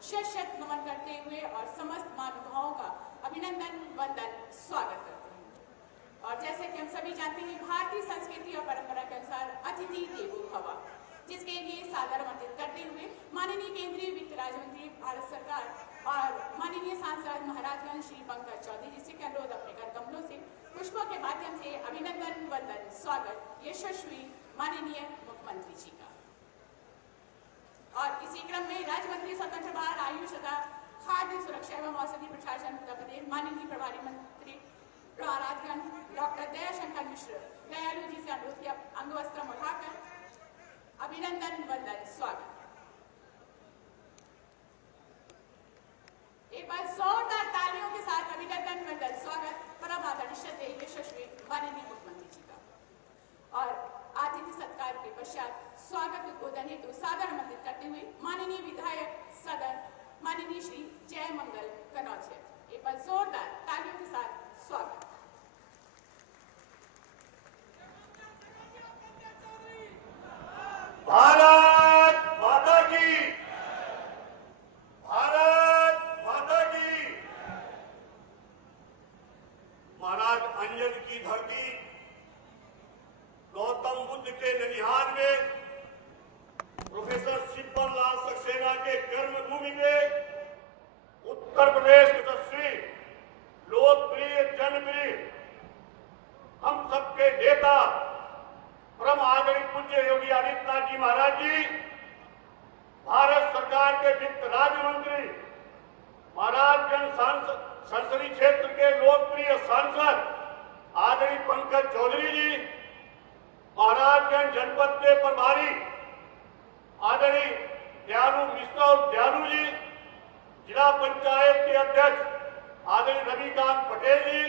शत शत नमन करते हुए और समस्त महानुभावों का अभिनंदन वंदन स्वागत करते हैं। और जैसे कि हम सभी जानते हैं, भारतीय संस्कृति और परंपरा के अनुसार अतिथि देवो भव, जिसके लिए सादर आमंत्रित करते हुए माननीय केंद्रीय वित्त राज्य मंत्री भारत सरकार और माननीय सांसद महाराजगंज श्री पंकज चौधरी जी से अनुरोध अपने कर कमलों से पुष्पों के माध्यम से अभिनंदन वंदन स्वागत यशस्वी माननीय मुख्यमंत्री जी का। और इसी क्रम में राज्य मंत्री स्वतंत्र भारत आयुष तथा खाद्य सुरक्षा एवं औषधि प्रशासन उत्तर प्रदेश माननीय प्रभारी मंत्री महाराजगंज डॉक्टर दयाशंकर मिश्र दयालु जी से अनुरोध किया अंगवस्त्र उठाकर अभिनंदन वंदन स्वागत। एक बार जोरदार तालियों के साथ अभिनंदन वंदन स्वागत परम आदरणीय श्रद्धेय यशस्वी माननीय मुख्यमंत्री जी का। और आतिथ्य सत्कार के पश्चात स्वागत उद्बोधन हेतु सादर आमंत्रित करते हुए माननीय विधायक सदन माननीय श्री जय मंगल कनौजिया, एक बार जोरदार तालियों के साथ स्वागत। भारत माता की, भारत माता की। महाराज अंजन की धरती गौतम बुद्ध के ननिहाल में प्रोफेसर शिवपाल लाल सक्सेना के कर्मभूमि में उत्तर प्रदेश के यशस्वी लोकप्रिय जनप्रिय हम सबके नेता परम आदरणीय पूज्य योगी आदित्यनाथ जी महाराज जी, भारत सरकार के वित्त राज्य मंत्री, महाराजगंज संसदीय क्षेत्र के लोकप्रिय सांसद आदरणीय पंकज चौधरी जी, महाराजगंज जनपद के प्रभारी आदरणीय दयालु मिश्रा और दयालु जी, जिला पंचायत के अध्यक्ष आदरणीय रविकांत पटेल जी,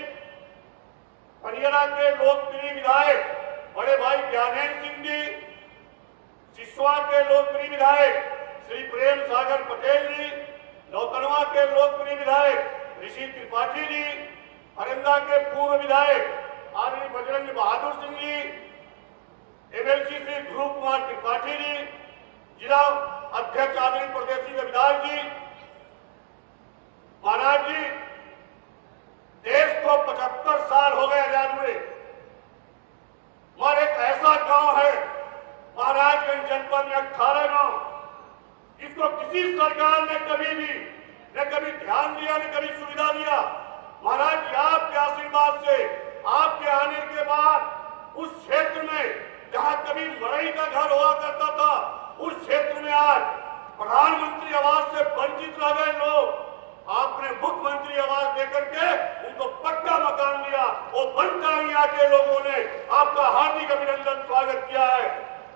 पनियरा के लोकप्रिय विधायक बड़े भाई ज्ञानेन्द्र सिंह जी, सिसवा के लोकप्रिय विधायक श्री प्रेम सागर पटेल जी, नौतनवा के लोकप्रिय विधायक ऋषि त्रिपाठी जी, अरंदा के पूर्व विधायक आदरणीय बजरंग बहादुर सिंह जी, एमएलसी श्री ध्रुव कुमार त्रिपाठी जी, जिला अध्यक्ष आदरणीय प्रदेशी रविदास जी। महाराज जी, देश को 75 साल हो गए आजाद हुए, और एक ऐसा गांव है महाराजगंज जनपद में 18 गांव, जिसको किसी सरकार ने कभी भी न कभी ध्यान दिया न कभी सुविधा दिया। महाराज जी, आपके आशीर्वाद से आपके आने के बाद उस क्षेत्र में जहां कभी मड़ई का घर हुआ करता था, उस क्षेत्र में आज प्रधानमंत्री आवास से वंचित रह गए लोग, आपने मुख्यमंत्री आवास देकर के उनको पक्का मकान दिया। वो बनकाइया के लोगों ने आपका हार्दिक अभिनंदन स्वागत किया है।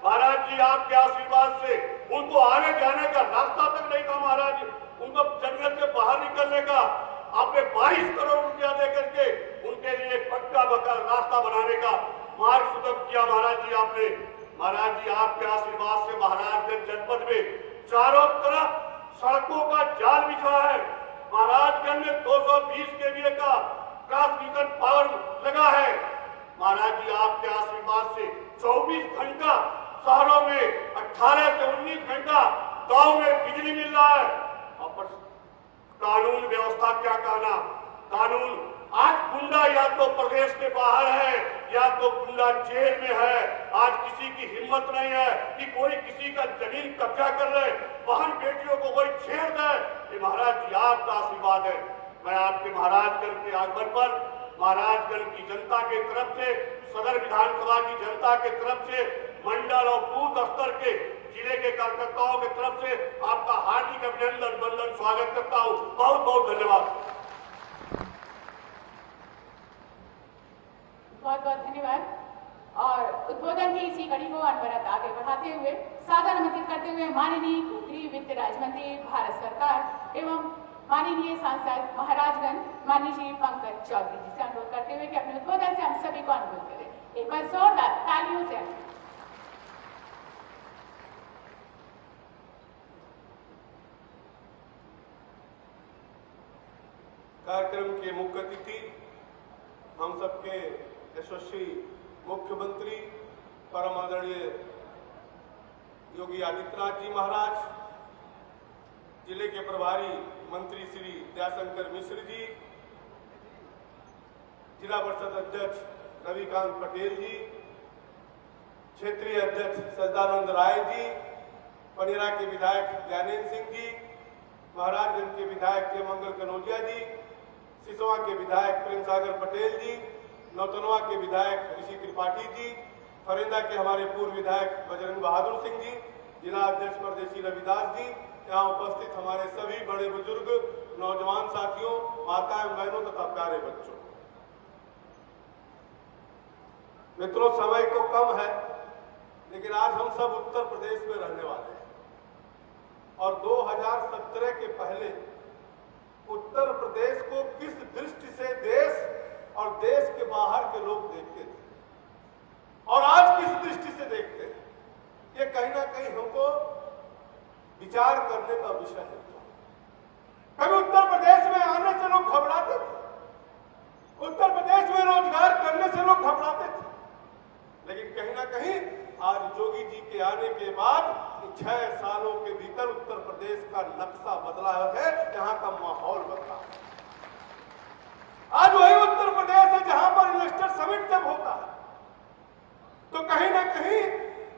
महाराज जी, आपके आशीर्वाद से उनको आने जाने का रास्ता तक नहीं था। महाराज जी, उनको जंगल से बाहर निकलने का आपने 22 करोड़ रुपया देकर के उनके लिए पक्का मकान रास्ता बनाने का मार्ग सुगम किया। महाराज जी, आपने महाराज जी आपके आशीर्वाद से महाराजगंज जनपद में चारों तरफ सड़कों का जाल बिछा है। महाराजगंज में 220 केवीए का ट्रांसमिशन पावर लगा है। महाराज जी, आपके आशीर्वाद से 24 घंटा शहरों में 18 से 19 घंटा गांव में बिजली मिल रहा है। और कानून व्यवस्था क्या कहना, कानून आज गुंडा या तो प्रदेश के बाहर है या तो गुंडा जेल में है। आज किसी की हिम्मत नहीं है कि कोई किसी का जमीन कब्जा कर ले, बहन बेटियों को कोई छेड़ दे। ये महाराज जी आपका आशीर्वाद है। मैं आपके महाराजगंज के आगमन पर महाराजगंज की जनता के तरफ से, सदर विधानसभा की जनता के तरफ से, मंडल और बूथ स्तर के जिले के कार्यकर्ताओं की तरफ से आपका हार्दिक अभिनंदन वंदन स्वागत करता हूँ। बहुत बहुत धन्यवाद। बहुत बहुत धन्यवाद। और उद्बोधन की इसी कड़ी को अनवरत आगे बढ़ाते हुए सादर आमंत्रित करते हुए माननीय केंद्रीय वित्त राज्य मंत्री भारत सरकार एवं माननीय सांसद महाराजगंज माननीय श्री पंकज चौधरी जी से अनुरोध करते हुए कि अपने उद्बोधन से हम सभी को अनुरोध करें। एक बार जोरदार तालियों से कार्यक्रम के मुख्य अतिथि हम सबके यशस्वी मुख्यमंत्री परम आदरणीय योगी आदित्यनाथ जी महाराज, जिले के प्रभारी मंत्री श्री दयाशंकर मिश्र जी, जिला परिषद अध्यक्ष रविकांत पटेल जी, क्षेत्रीय अध्यक्ष सजदानंद राय जी, पनेरा के विधायक ज्ञानेन्द्र सिंह जी, महाराजगंज के विधायक जयमंगल कनौजिया जी, सिसवा के विधायक प्रेम सागर पटेल जी, नौतनवा के विधायक ऋषि त्रिपाठी जी, फरेंदा के हमारे पूर्व विधायक बजरंग बहादुर सिंह जी, जिला अध्यक्ष परदेशी रविदास जी, यहाँ उपस्थित हमारे सभी बड़े बुजुर्ग, नौजवान साथियों, माता एवं बहनों तथा प्यारे बच्चों। मित्रों, समय तो कम है, लेकिन आज हम सब उत्तर प्रदेश में रहने वाले हैं और 2017 के पहले उत्तर प्रदेश को किस दृष्टि से देश और देश के बाहर के लोग देखते थे और आज किस दृष्टि से देखते हैं, ये कहीं ना कहीं हमको विचार करने का विषय है। कभी उत्तर प्रदेश में आने से लोग घबराते थे, उत्तर प्रदेश में रोजगार करने से लोग घबराते थे, लेकिन कहीं ना कहीं आज योगी जी के आने के बाद 6 सालों के भीतर उत्तर प्रदेश का नक्शा बदला है, यहाँ का माहौल बदला है। आज वही उत्तर प्रदेश है जहां पर इन्वेस्टर समिट जब होता है तो कहीं ना कहीं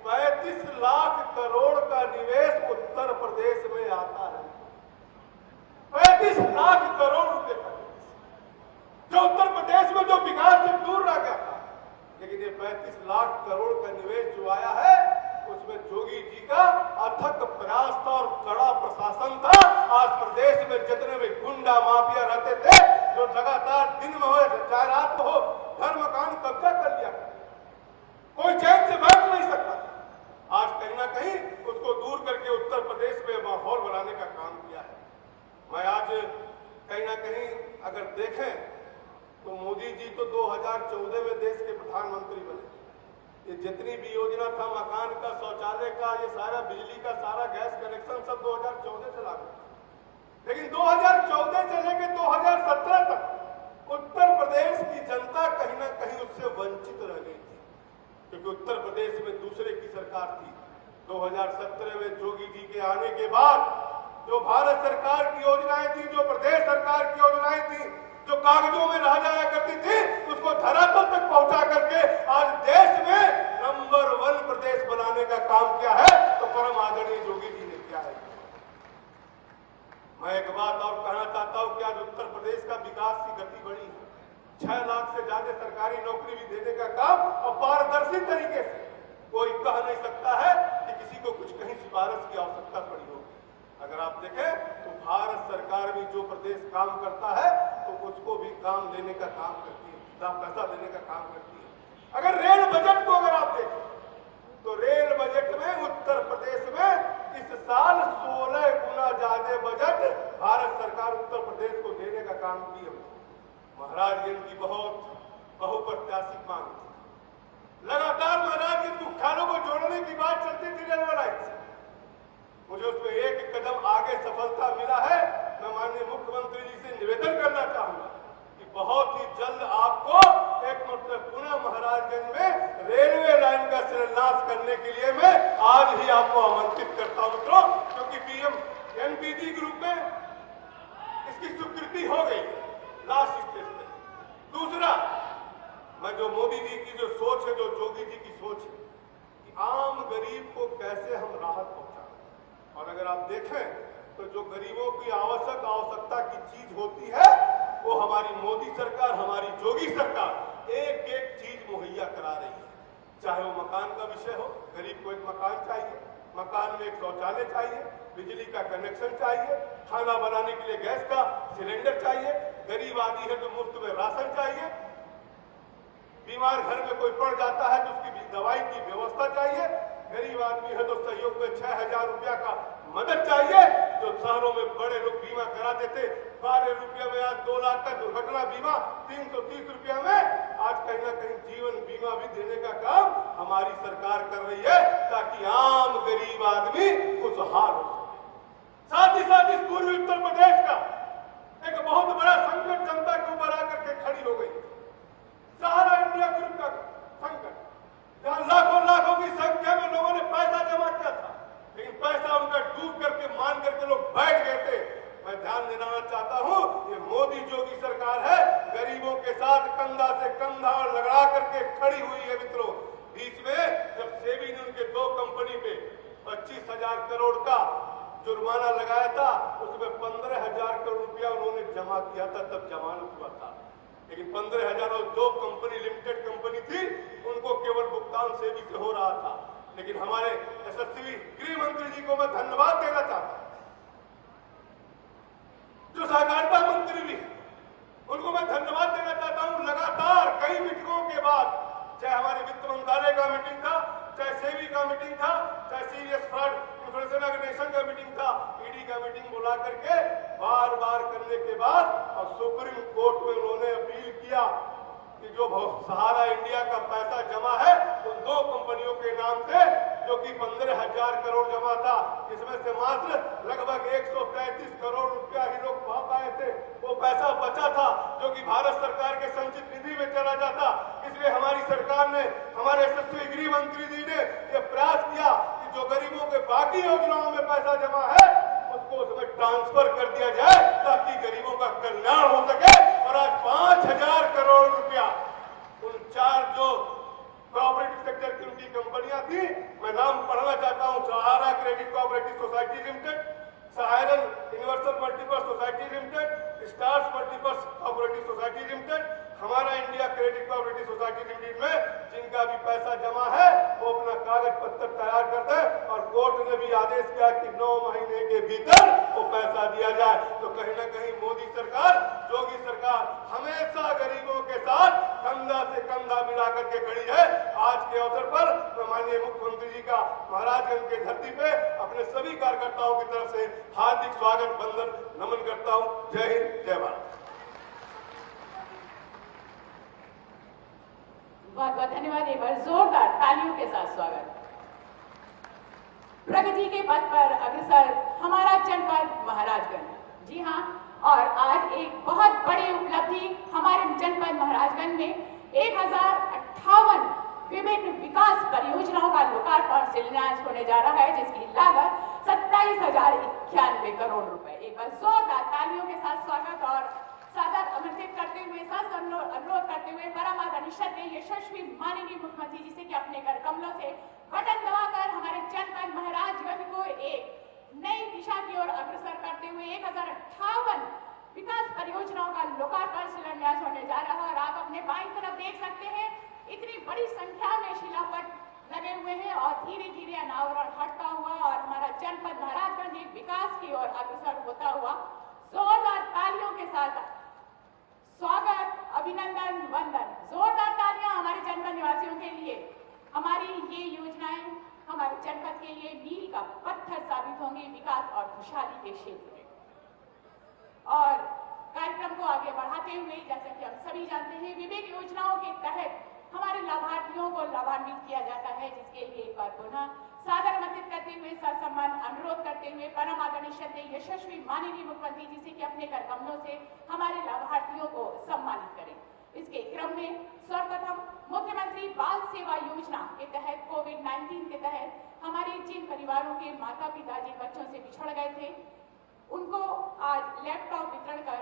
35 लाख करोड़ का निवेश उत्तर प्रदेश में आता है। 35 लाख करोड़ रुपए का निवेश, जो उत्तर प्रदेश में जो विकास से दूर रह गया था, लेकिन ये 35 लाख करोड़ का निवेश जो आया है उसमें योगी जी का अथक प्रयास था और कड़ा प्रशासन था। आज प्रदेश में जितने भी गुंडा माफिया रहते थे, जो लगातार दिन में हो चाहे रात में हो घर मकान कब्जा कर लिया, कोई चैन से बैठ नहीं सकता, आज कहीं ना कहीं उसको दूर करके उत्तर प्रदेश में माहौल बनाने का काम किया है। मैं आज कहीं ना कहीं अगर देखें तो मोदी जी तो 2014 में देश के प्रधानमंत्री बने। ये जितनी भी योजना था, मकान का, शौचालय का, ये सारा बिजली का, सारा गैस कनेक्शन सब 2014 से लागू, लेकिन 2014 से लेकर 2017 तक उत्तर प्रदेश की जनता कहीं ना कहीं उससे वंचित रह गई थी, क्योंकि उत्तर प्रदेश में दूसरे की सरकार थी। 2017 में योगी जी के आने के बाद जो भारत सरकार की योजनाएं थी, जो प्रदेश सरकार की योजनाएं थी, जो कागजों में रह जाया करती थी, उसको धरातल तक पहुंचा करके आज देश में नंबर 1 प्रदेश बनाने का काम किया है, तो परम आदरणीय योगी जी ने किया है। मैं एक बात और कहना चाहता हूं कि आज उत्तर प्रदेश का विकास की गति बढ़ी है। 6 लाख से ज्यादा सरकारी नौकरी भी देने का काम और पारदर्शी तरीके से, कोई कह नहीं सकता है कि किसी को कुछ कहीं सिफारिश की आवश्यकता पड़ी हो। अगर आप देखें तो भारत सरकार भी जो प्रदेश काम करता है तो उसको भी काम देने का काम करती है, पैसा देने का काम करती है। अगर रेल बजट को अगर आप देखें तो रेल बजट में उत्तर प्रदेश में इस साल 16 गुना ज्यादा बजट भारत सरकार उत्तर प्रदेश को देने का काम की है। महाराजगंज की बहुत बहुप्रत्याशित मांग थी, लगातार महाराजगंज मुख्यालयों को जोड़ने की बात चलती थी रेलवे लाइन से। मुझे उसमें एक कदम आगे सफलता मिला है। मैं माननीय मुख्यमंत्री जी से निवेदन करना चाहूंगा कि बहुत ही जल्द आपको एक मतलब पुनः महाराजगंज में रेलवे लाइन का शिलान्यास करने के लिए मैं आज ही आपको आमंत्रित करता हूं मित्रों, क्योंकि पीएम एनपीजी ग्रुप में इसकी स्वीकृति हो गई लास्ट स्टेज पे। दूसरा, मैं जो मोदी जी की जो सोच है, जो योगी जी की सोच है कि आम गरीब को कैसे हम राहत पहुंचाएं, और अगर आप देखें तो जो गरीबों की आवश्यकता की चीज होती है वो हमारी मोदी सरकार, हमारी योगी सरकार एक एक चीज मुहैया करा रही है। चाहे वो मकान का विषय हो, गरीब को एक मकान चाहिए, मकान में एक शौचालय चाहिए, बिजली का कनेक्शन चाहिए, खाना बनाने के लिए गैस का सिलेंडर चाहिए, गरीब आदमी है तो मुफ्त में राशन चाहिए, बीमार घर में कोई पड़ जाता है तो उसकी दवाई की व्यवस्था चाहिए, गरीब आदमी है तो सहयोग में 6,000 रुपया का मदद चाहिए। जो शहरों में बड़े लोग बीमा करा देते 12 रुपया में, आज 2 लाख का दुर्घटना बीमा 330 रुपया में, आज कहीं ना कहीं जीवन बीमा भी देने का काम हमारी सरकार कर रही है, ताकि आम गरीब आदमी खुशहाल हो सके। साथ ही साथ इस पूर्वी उत्तर प्रदेश का एक बहुत बड़ा संकट जनता के ऊपर आकर के खड़ी हो गई, सहारा इंडिया ग्रुप का संकट, जहां लाखों की संख्या में लोगों ने पैसा जमा किया था, लेकिन पैसा उनका डूब करके मान करके लोग बैठ गए 15,000 करोड़ का जुर्माना लगाया था, उसमें 15,000 करोड़ रुपया उन्होंने जमा किया था, तब जमानत हुआ था। लेकिन 15,000 और जो कंपनी लिमिटेड कंपनी थी उनको केवल भुगतान सेबी से हो रहा था। लेकिन हमारे यशस्वी गृह मंत्री जी को मैं धन्यवाद देना चाहता हूं, जो सहकारिता मंत्री भी, उनको मैं धन्यवाद देना चाहता हूं। लगातार कई मीटिंगों के बाद, चाहे हमारे वित्त मंत्रालय का मीटिंग था, चाहे सेबी का मीटिंग था, चाहे सीरियस फ्रॉड इंफॉर्मेशन ऑर्गेनाइजेशन का मीटिंग था, ईडी का मीटिंग बुला करके बार बार करने के बाद और सुप्रीम कोर्ट में उन्होंने अपील किया कि जो सहारा इंडिया का पैसा जमा है उन दो कंपनियों के नाम से, जो कि 15,000 करोड़ जमा था, इसमें से मात्र लगभग 133 करोड़ रुपया ही लोग पा पाए थे। वो पैसा बचा था जो कि भारत सरकार के संचित निधि में चला जाता। इसलिए हमारी सरकार ने, हमारे यशस्वी गृह मंत्री जी ने यह प्रयास किया कि जो गरीबों के बाकी योजनाओं में पैसा जमा है उसको उसमें ट्रांसफर कर दिया जाए, ताकि गरीबों का कल्याण हो सके। और आज 5,000 करोड़ रुपया उन 4 जो कोऑपरेटिव सेक्टर की उनकी कंपनियां थी, मैं नाम पढ़ना चाहता हूं, Sahara credit cooperative society limited, Saharan universal multipurpose society limited, stars multipurpose cooperative society limited, Hamara India credit cooperative society limited में जिनका भी पैसा जमा है वो अपना कागज पत्र तैयार कर दे, और कोर्ट ने भी आदेश किया कि 9 महीने के भीतर वो पैसा दिया जाए। तो कहीं ना कहीं मोदी सरकार, योगी सरकार हमेशा गरीबों के साथ कंधा से कंधा मिला करके खड़ी है। आज के अवसर पर मैं माननीय मुख्यमंत्री जी का महाराजगंज के धरती पे अपने सभी कार्यकर्ताओं की तरफ से हार्दिक स्वागत, वंदन, नमन करता हूं। जय हिंद, जय भारत। बहुत बहुत धन्यवाद। एक बार जोरदार तालियों के साथ स्वागत। प्रगति के पथ पर अग्रसर हमारा जनपद महाराजगंज। जी हाँ, और आज एक बहुत बड़ी उपलब्धि हमारे जनपद महाराजगंज में 1058 विभिन्न विकास परियोजनाओं का लोकार्पण शिलान्यास होने जा रहा है, जिसकी लागत 27,091 करोड़ रुपए। एक बार जोरदार तालियों के साथ स्वागत और सादर आमंत्रित करते हुए, साथ अनुरोध करते हुए परम आदरणीय यशस्वी माननीय मुख्यमंत्री जी से कि अपने कर कमलों से बटन दबाकर हमारे जनपद महाराजगंज को एक नई दिशा की ओर अग्रसर करते हुए 1058 विकास परियोजनाओं का लोकार्पण शिलान्यास होने जा रहा है। और आप अपने बाईं तरफ देख सकते हैं, इतनी बड़ी संख्या में शिलापट लगे हुए हैं और धीरे धीरे अनावरण हटता हुआ और हमारा जनपद महाराजगंज एक विकास की ओर अग्रसर होता हुआ जोरदार तालियों के साथ स्वागत, अभिनंदन, वंदन। जोरदार तालियां हमारे जनपद निवासियों के लिए। हमारी ये योजनाएं हमारे जनपद के लिए मील का पत्थर साबित होंगी विकास और खुशहाली के क्षेत्र में। और कार्यक्रम को आगे बढ़ाते हुए, जैसा कि हम सभी जानते हैं, विभिन्न योजनाओं के तहत हमारे लाभार्थियों को लाभान्वित किया जाता है, जिसके लिए एक बार पुनः सादर आमंत्रित करते हुए, ससम्मान अनुरोध करते हुए परम आदरणीय यशस्वी माननीय मुख्यमंत्री जी से कि अपने कर कमलों से हमारे लाभार्थियों को सम्मानित करें। इसके क्रम में सर्वप्रथम मुख्यमंत्री बाल सेवा योजना के तहत कोविड-19 के तहत हमारे जिन परिवारों के माता पिता जिन बच्चों से बिछड़ गए थे, उनको आज लैपटॉप वितरण कर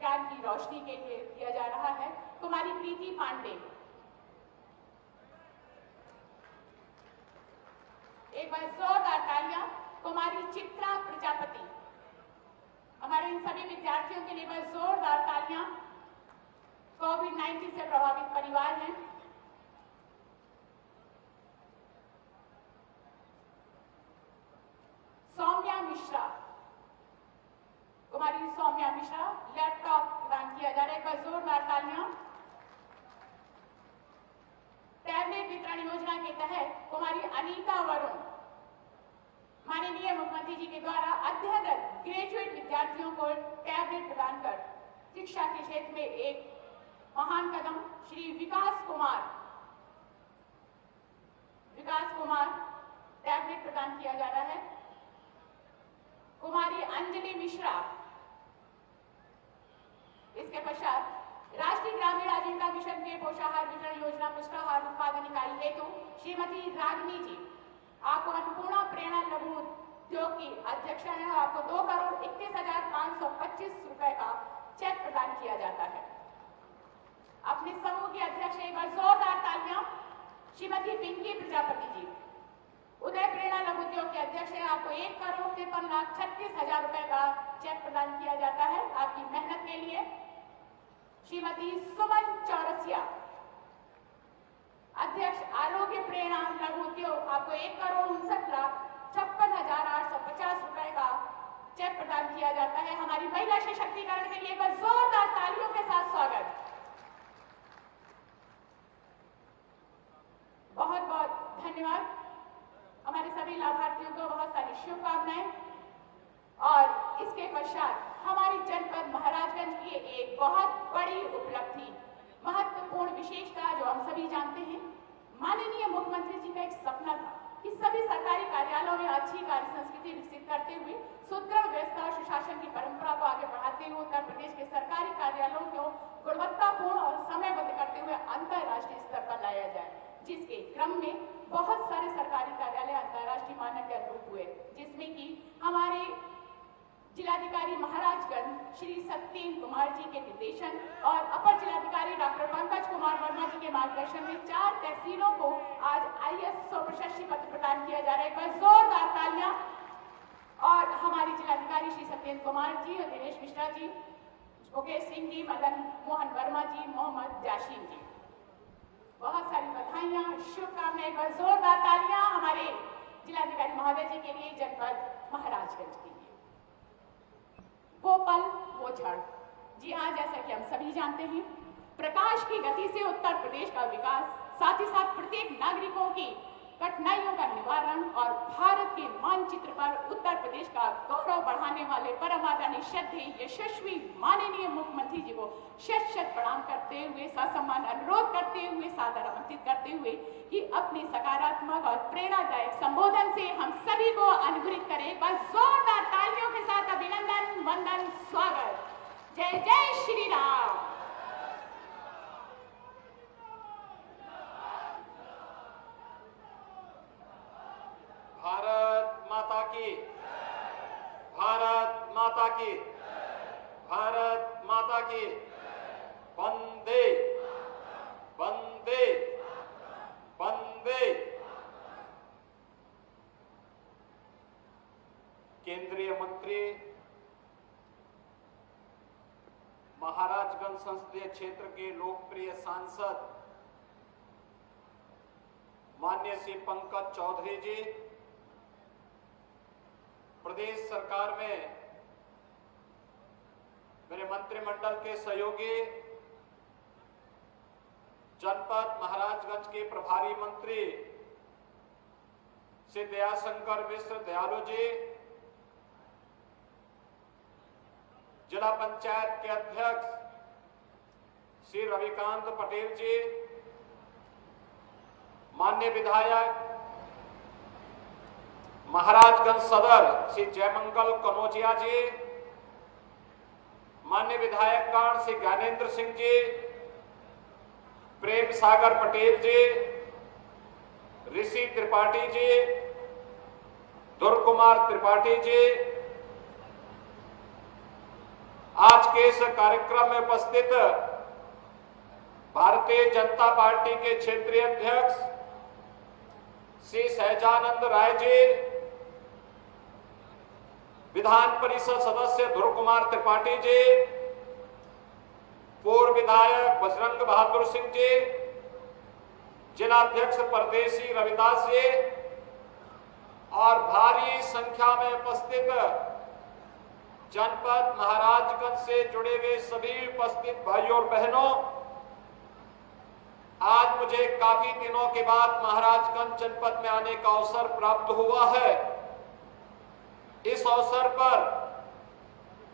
ज्ञान की रोशनी के लिए दिया जा रहा है। कुमारी प्रीति पांडे, एक बार जोरदार तालियां। कुमारी चित्रा प्रजापति, हमारे इन सभी विद्यार्थियों के लिए बस जोरदार तालियां। कोविड-19 से प्रभावित परिवार हैं। सौम्या मिश्रा, कुमारी सौम्या मिश्रा, लैपटॉप प्रदान किया जा रहा है, एक बार जोरदार तालियां। टैबलेट वितरण योजना के तहत कुमारी अनीता वरुण, माननीय मुख्यमंत्री जी के द्वारा अध्ययनरत ग्रेजुएट विद्यार्थियों को टैबलेट प्रदान कर शिक्षा के क्षेत्र में एक महान कदम। श्री विकास कुमार टैबलेट प्रदान किया जा रहा है। कुमारी अंजलि मिश्रा, इसके पश्चात राष्ट्रीय ग्रामीण आजीविका मिशन के पोषाहार वितरण योजना पुष्टाहार उत्पादन इकाई हेतु श्रीमती रागिनी जी, आपको अन्नपूर्णा प्रेरणा लघु उद्योग की अध्यक्ष है और आपको 2,31,525 रुपए का चेक प्रदान किया जाता है। अपने समूह के अध्यक्ष, एक बार जोरदार तालियां। श्रीमती पिंकी प्रजापति जी, उदय प्रेरणा लघु उद्योग के अध्यक्ष है, आपको सभी लाभार्थियों को बहुत सारी शुभकामनाएं। और इसके पश्चात हमारी जनपद महाराजगंज की एक बहुत बड़ी उपलब्धि, महत्वपूर्ण विशेषता जो हम सभी जानते हैं, माननीय मुख्यमंत्री जी का एक सपना था कि सभी सरकारी कार्यालयों में अच्छी कार्य संस्कृति विकसित करते हुए सुदृढ़ व्यवस्था और सुशासन की परंपरा को आगे बढ़ाते हुए उत्तर प्रदेश के सरकारी कार्यालयों को गुणवत्तापूर्ण और समयबद्ध करते हुए अंतर्राष्ट्रीय स्तर पर लाया जाए, जिसके क्रम में बहुत सारे सरकारी कार्यालय अंतर्राष्ट्रीय मानक के अनुरूप हुए, जिसमें कि हमारे जिलाधिकारी महाराजगंज श्री सत्येंद्र कुमार जी के निर्देशन और अपर जिलाधिकारी डॉक्टर पंकज कुमार वर्मा जी के मार्गदर्शन में 4 तहसीलों को आज ISO प्रशस्ति पत्र प्रदान किया जा रहा है। एक बार जोरदार तालियां। और हमारे जिलाधिकारी श्री सत्येंद्र कुमार जी और दिनेश मिश्रा जी, मुकेश सिंह जी, मदन मोहन वर्मा जी, मोहम्मद जाशीन जी, बहुत सारी बधाइयां, शुभकामनाएं। एक बार जोरदार तालियां हमारे जिलाधिकारी महोदय जी के लिए, जनपद महाराजगंज के लिए। वो पल वो क्षण, जी हाँ, जैसा कि हम सभी जानते हैं, प्रकाश की गति से उत्तर प्रदेश का विकास, साथ ही साथ प्रत्येक नागरिकों की कठिनाइयों का निवारण और भारत के मानचित्र पर उत्तर प्रदेश का गौरव बढ़ाने वाले परम आदरणीय श्रद्धेय यशस्वी माननीय मुख्यमंत्री जी को शत शत प्रणाम करते हुए, ससम्मान अनुरोध करते हुए, सादर आमंत्रित करते हुए कि अपने सकारात्मक और प्रेरणादायक संबोधन से हम सभी को अनुग्रहित करें। एक बार जोरदार तालियों के साथ अभिनंदन, वंदन, स्वागत। जय जय श्री राम। भारत माता की, भारत माता की, भारत माता की। वंदे वंदे वंदे। केंद्रीय मंत्री, महाराजगंज संसदीय क्षेत्र के लोकप्रिय सांसद माननीय श्री पंकज चौधरी जी, प्रदेश सरकार में मेरे मंत्रिमंडल के सहयोगी, जनपद महाराजगंज के प्रभारी मंत्री श्री दयाशंकर मिश्र दयालु जी, जिला पंचायत के अध्यक्ष श्री रविकांत पटेल जी, माननीय विधायक महाराजगंज सदर श्री जयमंगल कनौजिया जी, माननीय विधायकगण श्री ज्ञानेंद्र सिंह जी, प्रेम सागर पटेल जी, ऋषि त्रिपाठी जी, दुर्ग कुमार त्रिपाठी जी, आज के इस कार्यक्रम में उपस्थित भारतीय जनता पार्टी के क्षेत्रीय अध्यक्ष श्री सहजानंद राय जी, विधान परिषद सदस्य ध्रुव कुमार त्रिपाठी जी, पूर्व विधायक बजरंग बहादुर सिंह जी, जिलाध्यक्ष परदेशी रविदास जी और भारी संख्या में उपस्थित जनपद महाराजगंज से जुड़े हुए सभी उपस्थित भाइयों और बहनों, आज मुझे काफी दिनों के बाद महाराजगंज जनपद में आने का अवसर प्राप्त हुआ है। इस अवसर पर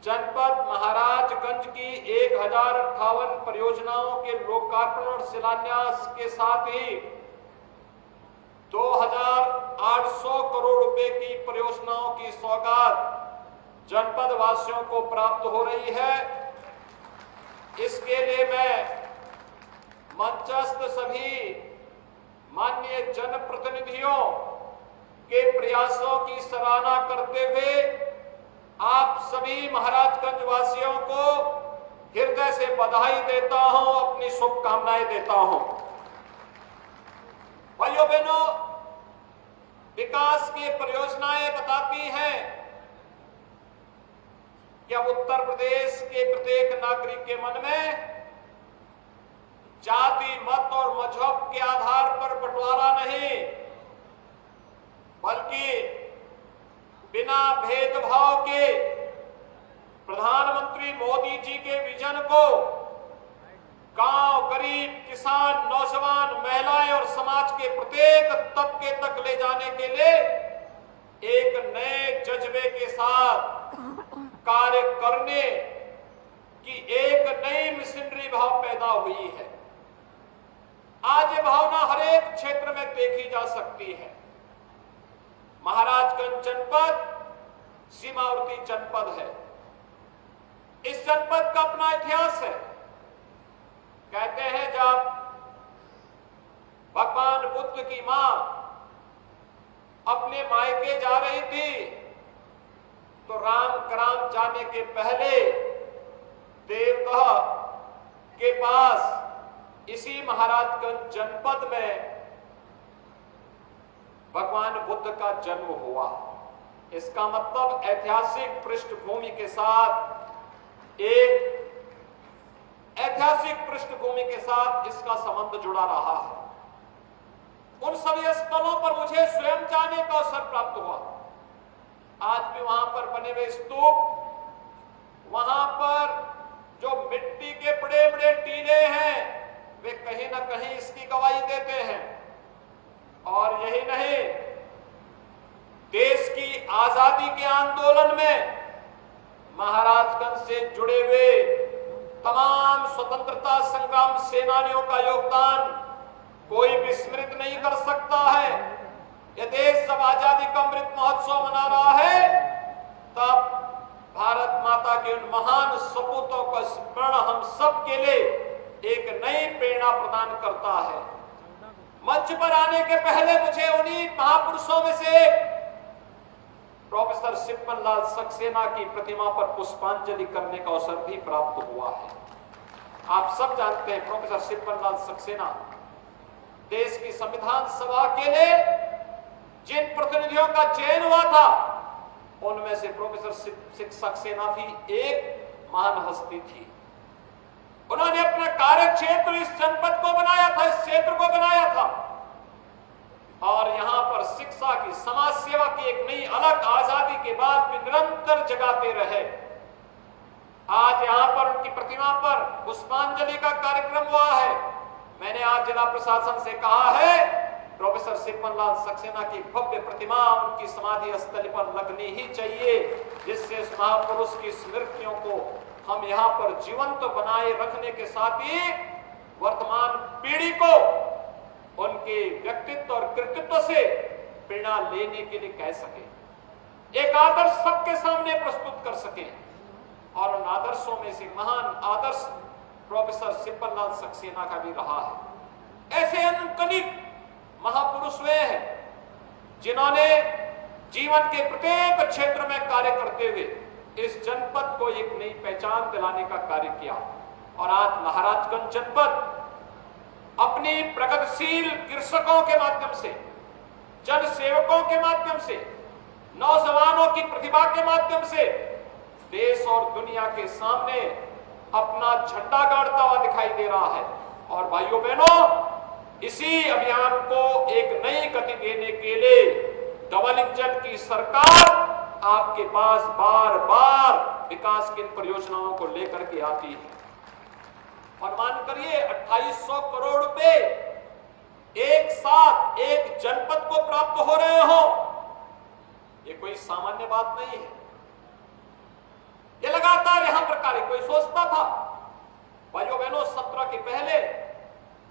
जनपद महाराजगंज की 1058 परियोजनाओं के लोकार्पण और शिलान्यास के साथ ही 2800 करोड़ रुपए की परियोजनाओं की सौगात जनपद वासियों को प्राप्त हो रही है। इसके लिए मैं मंचस्थ सभी माननीय जनप्रतिनिधियों के प्रयासों की सराहना करते हुए आप सभी महाराजगंज वासियों को हृदय से बधाई देता हूं, अपनी शुभकामनाएं देता हूं। भाइयों बहनों, विकास की परियोजनाएं बताती हैं कि अब उत्तर प्रदेश के प्रत्येक नागरिक के मन में जाति, मत और मजहब के आधार पर बंटवारा नहीं, बल्कि बिना भेदभाव के प्रधानमंत्री मोदी जी के विजन को गांव, गरीब, किसान, नौजवान, महिलाएं और समाज के प्रत्येक तबके तक ले जाने के लिए एक नए जज्बे के साथ कार्य करने की एक नई मिशनरी भाव पैदा हुई है। आज ये भावना हर एक क्षेत्र में देखी जा सकती है। महाराजगंज जनपद सीमावर्ती जनपद है। इस जनपद का अपना इतिहास है। कहते हैं जब भगवान बुद्ध की मां अपने मायके जा रही थी तो राम ग्राम जाने के पहले देवदह के पास इसी महाराजगंज जनपद में भगवान बुद्ध का जन्म हुआ। इसका मतलब ऐतिहासिक पृष्ठभूमि के साथ इसका संबंध जुड़ा रहा है। उन सभी स्थलों पर मुझे स्वयं जाने का अवसर प्राप्त हुआ। आज भी वहां पर बने हुए स्तूप, वहां पर जो मिट्टी के बड़े बड़े टीले हैं, वे कहीं ना कहीं इसकी गवाही देते हैं। और यही नहीं, देश की आजादी के आंदोलन में महाराजगंज से जुड़े हुए तमाम स्वतंत्रता संग्राम सेनानियों का योगदान कोई विस्मृत नहीं कर सकता है। यह देश जब आजादी का अमृत महोत्सव मना रहा है, तब भारत माता के उन महान सपूतों का स्मरण हम सब के लिए एक नई प्रेरणा प्रदान करता है। मंच पर आने के पहले मुझे उन्हीं महापुरुषों में से प्रोफेसर सिप्पन सक्सेना की प्रतिमा पर पुष्पांजलि करने का अवसर भी प्राप्त हुआ है। आप सब जानते हैं प्रोफेसर सिप्पन सक्सेना देश की संविधान सभा के लिए जिन प्रतिनिधियों का चयन हुआ था, उनमें से प्रोफेसर सक्सेना भी एक महान हस्ती थी। उन्होंने अपना कार्य क्षेत्र इस जनपद को बनाया था, इस क्षेत्र को बनाया था, और यहां पर शिक्षा की, समाज सेवा की एक नई अलग आजादी के बाद भी निरंतर जगाते रहे। आज यहां पर उनकी प्रतिमा पर पुष्पांजलि का कार्यक्रम हुआ है। मैंने आज जिला प्रशासन से कहा है, प्रोफेसर सिप्पन सक्सेना की भव्य प्रतिमा उनकी समाधि स्थल पर लगनी ही चाहिए, जिससे इस महापुरुष की स्मृतियों को हम यहाँ पर जीवंत बनाए रखने के साथ ही वर्तमान पीढ़ी को उनके व्यक्तित्व और कृतित्व से प्रेरणा लेने के लिए कह सके, एक आदर्श सबके सामने प्रस्तुत कर सके। और उन आदर्शों में से महान आदर्श प्रोफेसर सिप्पन सक्सेना का भी रहा है। ऐसे अनगिनत महापुरुष वे हैं जिन्होंने जीवन के प्रत्येक क्षेत्र में कार्य करते हुए इस जनपद को एक नई पहचान दिलाने का कार्य किया। और आज महाराजगंज जनपद अपनी प्रगतिशील कृषकों के माध्यम से, जन सेवकों के माध्यम से, नौजवानों की प्रतिभा के माध्यम से देश और दुनिया के सामने अपना झंडा गाड़ता हुआ दिखाई दे रहा है। और भाइयों बहनों, इसी अभियान को एक नई गति देने के लिए डबल इंजन की सरकार आपके पास बार बार विकास की इन परियोजनाओं को लेकर के आती है। और मान करिए 2800 करोड़ रुपए एक साथ एक जनपद को प्राप्त हो रहे हो, ये कोई सामान्य बात नहीं है। ये लगातार यहां पर कार्य, कोई सोचता था भाइयों बहनों 17 के पहले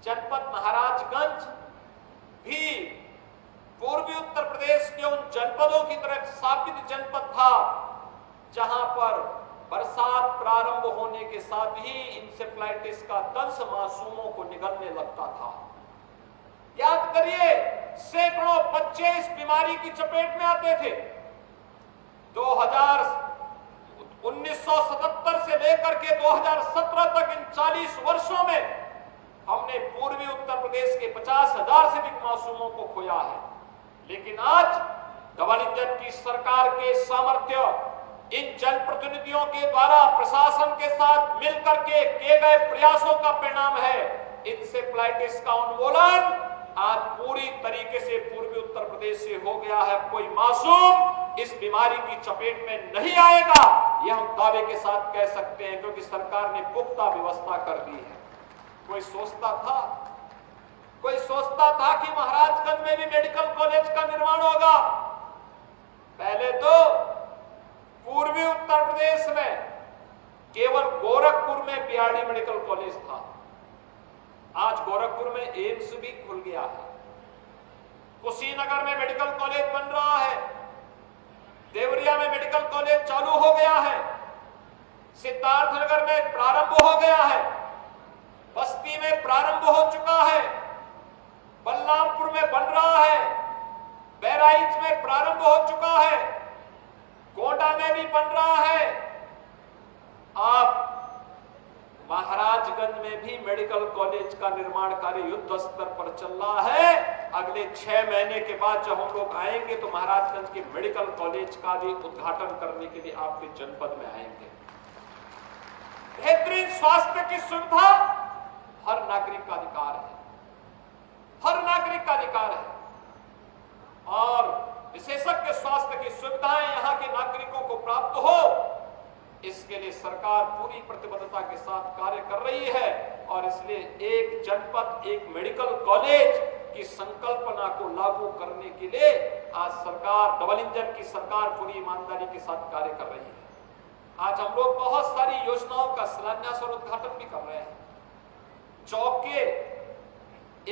जनपद महाराजगंज भी पूर्वी उत्तर प्रदेश के उन जनपदों की तरफ स्थापित जनपद था जहां पर बरसात प्रारंभ होने के साथ ही इंसेफ्लाइटिस का दंश मासूमों को निगलने लगता था। याद करिए, सैकड़ों बच्चे इस बीमारी की चपेट में आते थे। 1977 से लेकर के 2017 तक इन 40 वर्षों में हमने पूर्वी उत्तर प्रदेश के 50,000 से अधिक मासूमों को खोया है। लेकिन आज डबल इंजन की सरकार के सामर्थ्य, इन जनप्रतिनिधियों के द्वारा प्रशासन के साथ मिलकर के किए गए प्रयासों का परिणाम है इंसेफ्लाइटिस का उन्मूलन आज पूरी तरीके से पूर्वी उत्तर प्रदेश से हो गया है। कोई मासूम इस बीमारी की चपेट में नहीं आएगा, यह हम दावे के साथ कह सकते हैं, क्योंकि सरकार ने पुख्ता व्यवस्था कर दी है। कोई सोचता था कि महाराजगंज में भी मेडिकल कॉलेज का निर्माण होगा। एम्स भी खुल गया है, कुशीनगर में मेडिकल कॉलेज बन रहा है, देवरिया में मेडिकल कॉलेज चालू हो गया है, सिद्धार्थनगर में प्रारंभ हो गया है, बस्ती में प्रारंभ हो चुका है, बलरामपुर में बन रहा है, बहराइच में प्रारंभ हो चुका है, गोंडा में भी बन रहा है। अब महाराजगंज में भी मेडिकल कॉलेज का निर्माण कार्य युद्ध स्तर पर चल रहा है। अगले 6 महीने के बाद जब हम लोग आएंगे तो महाराजगंज के मेडिकल कॉलेज का भी उद्घाटन करने के लिए आपके जनपद में आएंगे। बेहतरीन स्वास्थ्य की सुविधा हर नागरिक का अधिकार है, हर नागरिक का अधिकार है, और विशेषज्ञ स्वास्थ्य की सुविधाएं यहां के नागरिकों को प्राप्त हो, इसके लिए सरकार पूरी प्रतिबद्धता के साथ कार्य कर रही है। और इसलिए एक जनपद एक मेडिकल कॉलेज की संकल्पना को लागू करने के लिए आज सरकार, डबल इंजन की सरकार, पूरी ईमानदारी के साथ कार्य कर रही है। आज हम लोग बहुत सारी योजनाओं का शिलान्यास और उद्घाटन भी कर रहे हैं। चौक के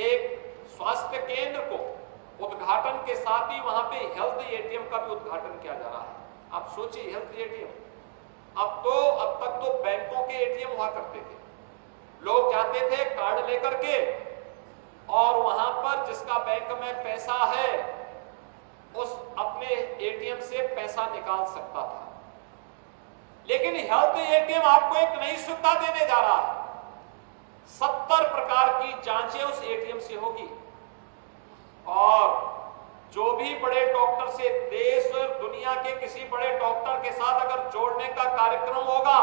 एक स्वास्थ्य केंद्र को उद्घाटन के साथ ही वहां पे हेल्थ एटीएम का भी उद्घाटन किया जा रहा है। आप सोचिए, हेल्थ एटीएम, अब तक तो बैंकों के एटीएम हुआ करते थे, लोग जाते थे कार्ड लेकर के और वहां पर जिसका बैंक में पैसा है उस अपने एटीएम से पैसा निकाल सकता था। लेकिन हेल्थ एटीएम आपको एक नई सुविधा देने जा रहा है। 70 प्रकार की जांचें उस एटीएम से होगी और जो भी बड़े डॉक्टर से, देश और दुनिया के किसी बड़े डॉक्टर के साथ अगर जोड़ने का कार्यक्रम होगा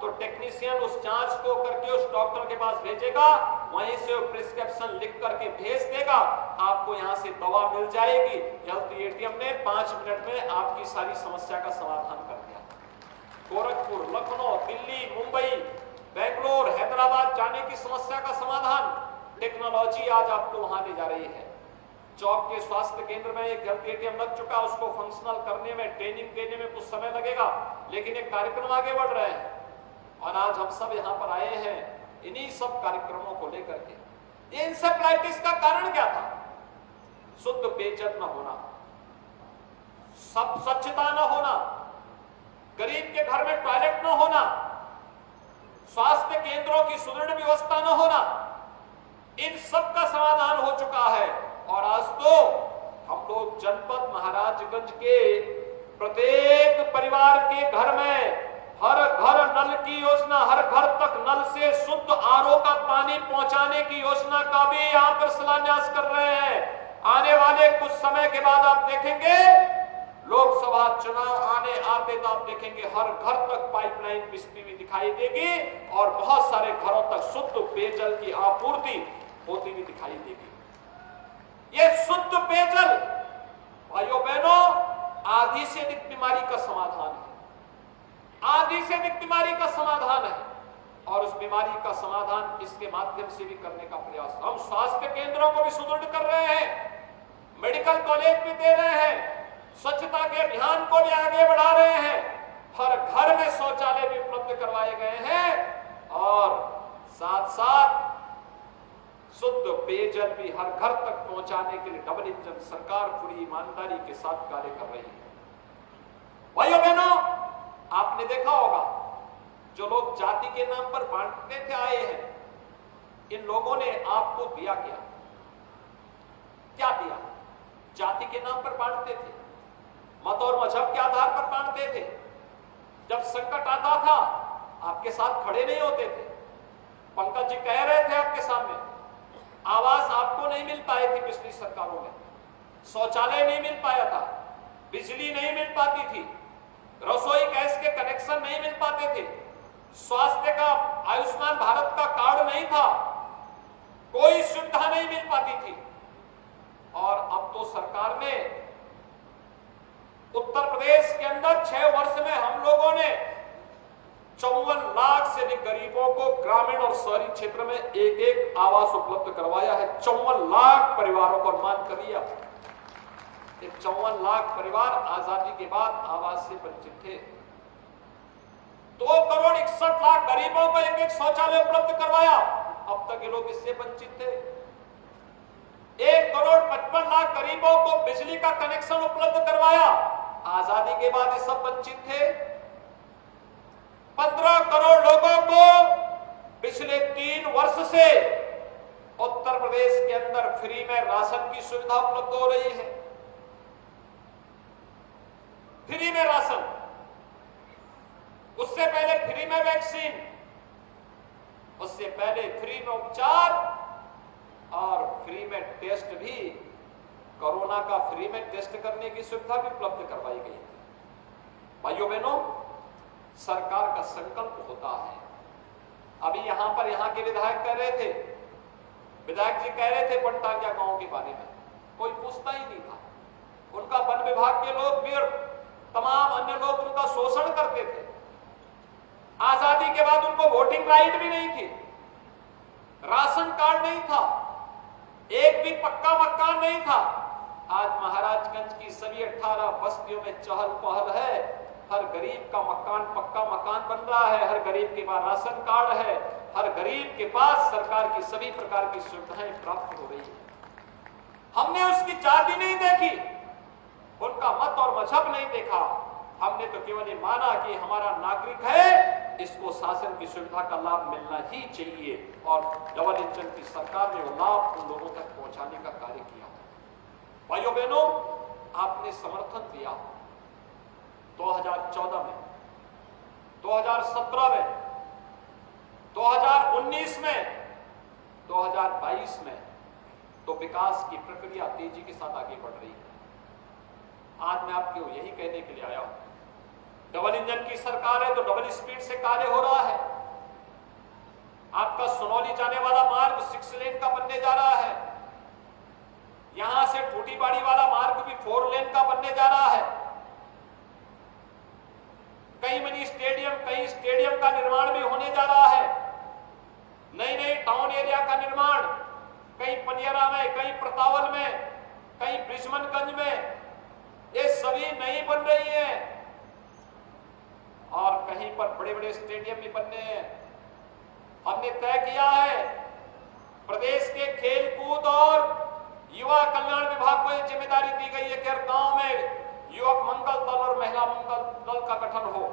तो टेक्नीशियन उस जांच को करके उस डॉक्टर के पास भेजेगा, वहीं से वो प्रिस्क्रिप्शन लिख करके भेज देगा, आपको यहां से दवा मिल जाएगी। हेल्थ एटीएम ने 5 मिनट में आपकी सारी समस्या का समाधान कर दिया। गोरखपुर, लखनऊ, दिल्ली, मुंबई, बेंगलोर, हैदराबाद जाने की समस्या का समाधान टेक्नोलॉजी आज आपको वहां ले जा रही है। चौक के स्वास्थ्य केंद्र में एक हेल्थ एटीएम लग चुका, उसको फंक्शनल करने में, ट्रेनिंग देने में कुछ समय लगेगा, लेकिन एक कार्यक्रम आगे बढ़ रहे हैं और आज हम सब यहाँ पर आए हैं इन्हीं सब कार्यक्रमों को लेकर के। इंसेफ्लाइटिस का कारण क्या था? शुद्ध पेयजल न होना, सब स्वच्छता न होना, गरीब के घर में टॉयलेट न होना, स्वास्थ्य केंद्रों की सुदृढ़ व्यवस्था न होना, इन सब का समाधान हो चुका है। और आज तो हम लोग जनपद महाराजगंज के प्रत्येक परिवार के घर में हर घर नल की योजना, हर घर तक नल से शुद्ध आरओ का पानी पहुंचाने की योजना का भी यहां पर शिलान्यास कर रहे हैं। आने वाले कुछ समय के बाद आप देखेंगे लोकसभा चुनाव आते तो आप देखेंगे हर घर तक पाइपलाइन बिछती हुई दिखाई देगी और बहुत सारे घरों तक शुद्ध पेयजल की आपूर्ति होती हुई दिखाई देगी। ये शुद्ध पेयजल भाइयों बहनों आधी से अधिक बीमारी का समाधान है, आधी से अधिक बीमारी का समाधान है और उस बीमारी का समाधान इसके माध्यम से भी करने का प्रयास। हम स्वास्थ्य केंद्रों को भी सुदृढ़ कर रहे हैं, मेडिकल कॉलेज भी दे रहे हैं, स्वच्छता के अभियान को भी आगे बढ़ा रहे हैं, हर घर में शौचालय भी उपलब्ध करवाए गए हैं और साथ साथ शुद्ध पेयजल भी हर घर तक पहुंचाने के लिए डबल इंजन सरकार पूरी ईमानदारी के साथ कार्य कर रही है। भाइयों बहनों, आपने देखा होगा जो लोग जाति के नाम पर बांटने थे आए हैं, इन लोगों ने आपको दिया क्या? क्या दिया? जाति के नाम पर बांटते थे, मत और मजहब के आधार पर बांटते थे। जब संकट आता था आपके साथ खड़े नहीं होते थे। पंकज जी कह रहे थे आपके सामने, आवास आपको नहीं मिल पाई थी पिछली सरकारों में, शौचालय नहीं मिल पाया था, बिजली नहीं मिल पाती थी, रसोई गैस के कनेक्शन नहीं मिल पाते थे, स्वास्थ्य का आयुष्मान भारत का कार्ड नहीं था, कोई सुविधा नहीं मिल पाती थी। और अब तो सरकार ने उत्तर प्रदेश के अंदर 6 वर्ष में हम लोगों ने 54 लाख से अधिक गरीबों को ग्रामीण और शहरी क्षेत्र में एक आवास उपलब्ध करवाया है। 54 लाख परिवारों को अनुमान करिए। 54 लाख परिवार आजादी के बाद आवास से वंचित थे। 2 करोड़ 61 लाख गरीबों को एक शौचालय उपलब्ध करवाया। अब तक ये लोग इससे वंचित थे। 1,55,00,000 गरीबों को बिजली का कनेक्शन उपलब्ध करवाया। आजादी के बाद ये सब वंचित थे। 15 करोड़ लोगों को पिछले 3 वर्ष से उत्तर प्रदेश के अंदर फ्री में राशन की सुविधा उपलब्ध हो रही है। फ्री में राशन, उससे पहले फ्री में वैक्सीन, उससे पहले फ्री में उपचार और फ्री में टेस्ट भी, कोरोना का फ्री में टेस्ट करने की सुविधा भी उपलब्ध करवाई गई थी। भाइयों बहनों, सरकार का संकल्प होता है। अभी यहां के विधायक कह रहे थे, विधायक जी कह रहे थे बनटांगिया गांव के बारे में, कोई पूछता ही नहीं था। उनका वन विभाग के लोग भी और तमाम अन्य लोग उनका शोषण करते थे। आजादी के बाद उनको वोटिंग राइट भी नहीं थी, राशन कार्ड नहीं था, एक भी पक्का मकान नहीं था। आज महाराजगंज की सभी 18 बस्तियों में चहल पहल है। हर गरीब का मकान, पक्का मकान बन रहा है, हर गरीब के पास राशन कार्ड है, हर गरीब के पास सरकार की सभी प्रकार की सुविधाएं प्राप्त हो रही है। हमने उसकी जाति नहीं देखी, उनका मत और मजहब नहीं देखा, हमने तो केवल ये माना कि हमारा नागरिक है, इसको शासन की सुविधा का लाभ मिलना ही चाहिए। और डबल इंजन की सरकार ने वो लाभ उन लोगों तक पहुंचाने का कार्य किया। भाइयों बहनों, आपने समर्थन दिया 2014 में, 2017 में, 2019 में, 2022 में, तो विकास की प्रक्रिया तेजी के साथ आगे बढ़ रही है। आज मैं आपको यही कहने के लिए आया हूं, डबल इंजन की सरकार है तो डबल स्पीड से कार्य हो रहा है। आपका सुनौली जाने वाला मार्ग 6 लेन का बनने जा रहा है। यहां से ठूठीबाड़ी वाला मार्ग भी 4 लेन का बनने जा रहा है। कई मिनी स्टेडियम, कई स्टेडियम का निर्माण भी होने जा रहा है। नई नई टाउन एरिया का निर्माण, कई पनियरा में, कई प्रतावल में, कई ब्रिजमनगंज में, ये सभी नई बन रही है। और कहीं पर बड़े बड़े स्टेडियम भी बनने हैं। हमने तय किया है, प्रदेश के खेल कूद और युवा कल्याण विभाग को यह जिम्मेदारी दी गई है कि हर गांव में युवक मंगल दल और महिला मंगल दल का गठन हो।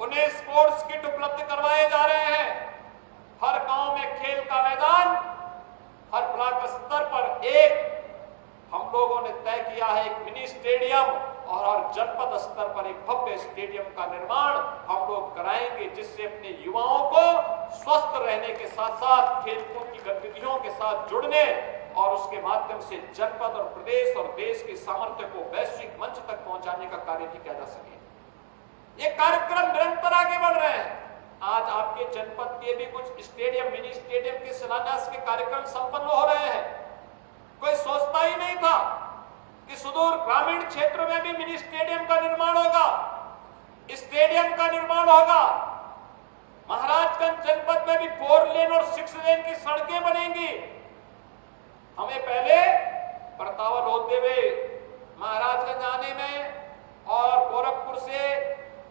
उन्हें स्पोर्ट्स किट उपलब्ध करवाए जा रहे हैं। हर गांव में खेल का मैदान, हर ब्लॉक स्तर पर एक हम लोगों ने तय किया है एक मिनी स्टेडियम, और जनपद स्तर पर एक भव्य स्टेडियम का निर्माण हम लोग कराएंगे, जिससे अपने युवाओं को स्वस्थ रहने के साथ साथ खेलकूद की गतिविधियों के साथ जुड़ने और उसके माध्यम से जनपद और प्रदेश और देश के सामर्थ्य को वैश्विक मंच तक पहुंचाने का कार्य भी किया जा सके। ये कार्यक्रम निरंतर आगे बढ़ रहे हैं। आज आपके जनपद के भी कुछ स्टेडियम, मिनी स्टेडियम के शिलान्यास के कार्यक्रम संपन्न हो रहे हैं। कोई सोचता ही नहीं था कि सुदूर ग्रामीण क्षेत्र में भी मिनी स्टेडियम का निर्माण होगा, स्टेडियम का निर्माण होगा। महाराजगंज जनपद में भी 4 लेन और 6 लेन की सड़कें बनेंगी। हमें पहले प्रतावल होते हुए महाराजगंज आने में और गोरखपुर से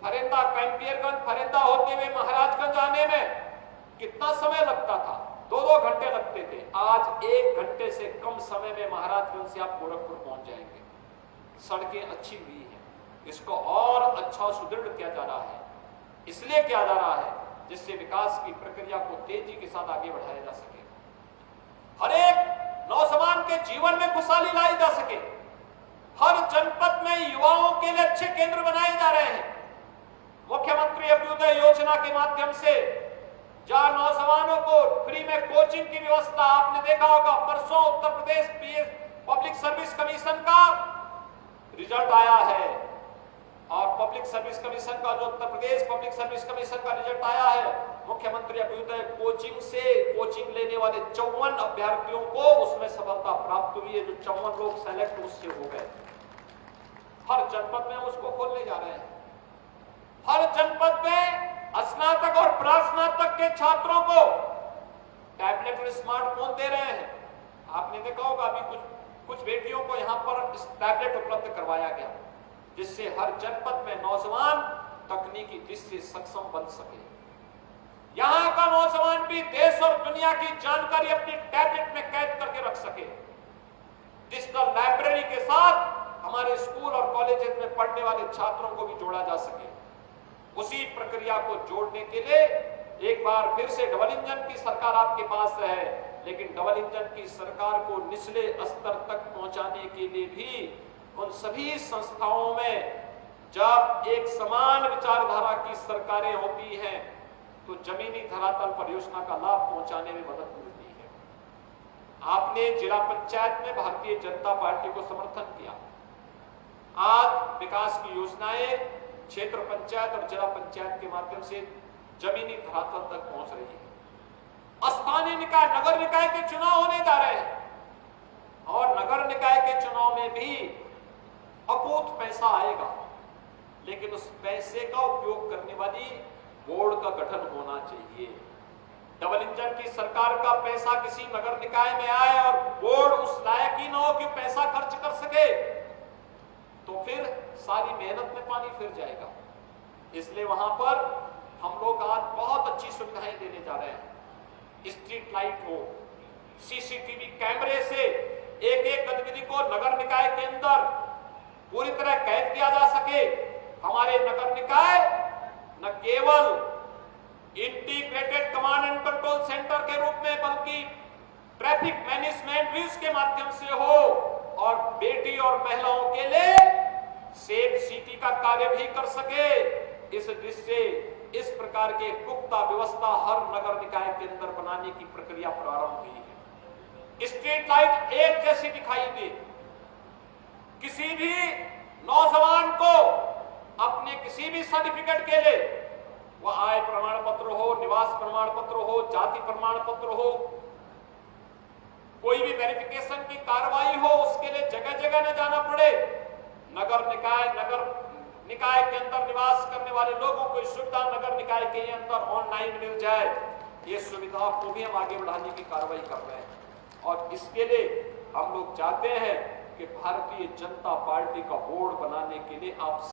फरेंदा, कैंपियरगंज, फरेंदा होते हुए महाराजगंज आने में कितना समय लगता था? 2-2 घंटे लगते थे। आज 1 घंटे से कम समय में महाराजगंज से आप गोरखपुर पहुंच जाएंगे। सड़कें अच्छी हुई हैं, इसको और अच्छा सुदृढ़ किया जा रहा है। इसलिए किया जा रहा है जिससे विकास की प्रक्रिया को तेजी के साथ आगे बढ़ाया जा सके, हर एक नौजवान के जीवन में खुशहाली लाई जा सके। हर जनपद में युवाओं के लिए अच्छे केंद्र बनाए जा रहे हैं। मुख्यमंत्री अभ्युदय योजना के माध्यम से जहां नौजवानों को फ्री में कोचिंग की व्यवस्था, आपने देखा होगा परसों Uttar Pradesh public service commission का रिजल्ट आया है, और पब्लिक सर्विस कमीशन का जो Uttar Pradesh public service commission का रिजल्ट आया है, मुख्यमंत्री अभ्युदय कोचिंग से कोचिंग लेने वाले 54 अभ्यर्थियों को उसमें सफलता प्राप्त हुई है। जो 54 लोग सेलेक्ट उससे हो गए। हर जनपद में हम उसको खोलने जा रहे हैं। हर जनपद में स्नातक और प्रास्नातक के छात्रों को टैबलेट और स्मार्टफोन दे रहे हैं। आपने देखा होगा अभी कुछ बेटियों को यहां पर टैबलेट उपलब्ध करवाया गया, जिससे हर जनपद में नौजवान तकनीकी दृष्टि से सक्षम बन सके। यहां का नौजवान भी देश और दुनिया की जानकारी अपनी टैबलेट में कैद करके रख सके। डिजिटल लाइब्रेरी के साथ हमारे स्कूल और कॉलेजेस में पढ़ने वाले छात्रों को भी जोड़ा जा सके। उसी प्रक्रिया को जोड़ने के लिए एक बार फिर से डबल इंजन की सरकार आपके पास है, लेकिन डबल इंजन की सरकार को निचले स्तर तक पहुंचाने के लिए भी उन सभी संस्थाओं में जब एक समान विचारधारा की सरकारें होती हैं तो जमीनी धरातल पर योजना का लाभ पहुंचाने में मदद मिलती है। आपने जिला पंचायत में भारतीय जनता पार्टी को समर्थन किया। आज विकास की योजनाएं क्षेत्र पंचायत और जिला पंचायत के माध्यम से जमीनी धरातल तक पहुंच रही है। स्थानीय निकाय नगर निकाय के चुनाव होने जा रहे हैं और नगर निकाय के चुनाव में भी अकूत पैसा आएगा, लेकिन उस पैसे का उपयोग करने वाली बोर्ड का गठन होना चाहिए। डबल इंजन की सरकार का पैसा किसी नगर निकाय में आए और बोर्ड उस लायक ही न हो कि पैसा खर्च कर सके, तो फिर सारी मेहनत में पानी फिर जाएगा। इसलिए वहां पर हम लोग आज बहुत अच्छी सुविधाएं देने जा रहे हैं। स्ट्रीट लाइट हो, सीसीटीवी कैमरे से एक एक गतिविधि को नगर निकाय के अंदर पूरी तरह कैद किया जा सके। हमारे नगर निकाय न केवल integrated command and control centre के रूप में बल्कि ट्रैफिक मैनेजमेंट भी उसके माध्यम से हो और बेटी और महिलाओं के लिए सेफ सिटी का कार्य भी कर सके। इस दृष्टि से इस प्रकार के पुख्ता व्यवस्था हर नगर निकाय के अंदर बनाने की प्रक्रिया प्रारंभ हुई है। स्ट्रीट लाइट एक जैसी दिखाई दे, किसी भी नौजवान को अपने किसी भी सर्टिफिकेट के लिए, वह आय प्रमाण पत्र हो, निवास प्रमाण पत्र हो, जाति प्रमाण पत्र हो, कोई भी वेरिफिकेशन की कार्रवाई हो, उसके लिए जगह जगह न जाना पड़े। नगर निकाय के अंदर निवास करने वाले लोगों को सुविधा नगर निकाय के अंदर ऑनलाइन मिल जाए। ये सुविधा को भी हम आगे बढ़ाने की कार्रवाई कर रहे हैं और इसके लिए हम लोग चाहते हैं कि भारतीय जनता पार्टी का बोर्ड बनाने के लिए आप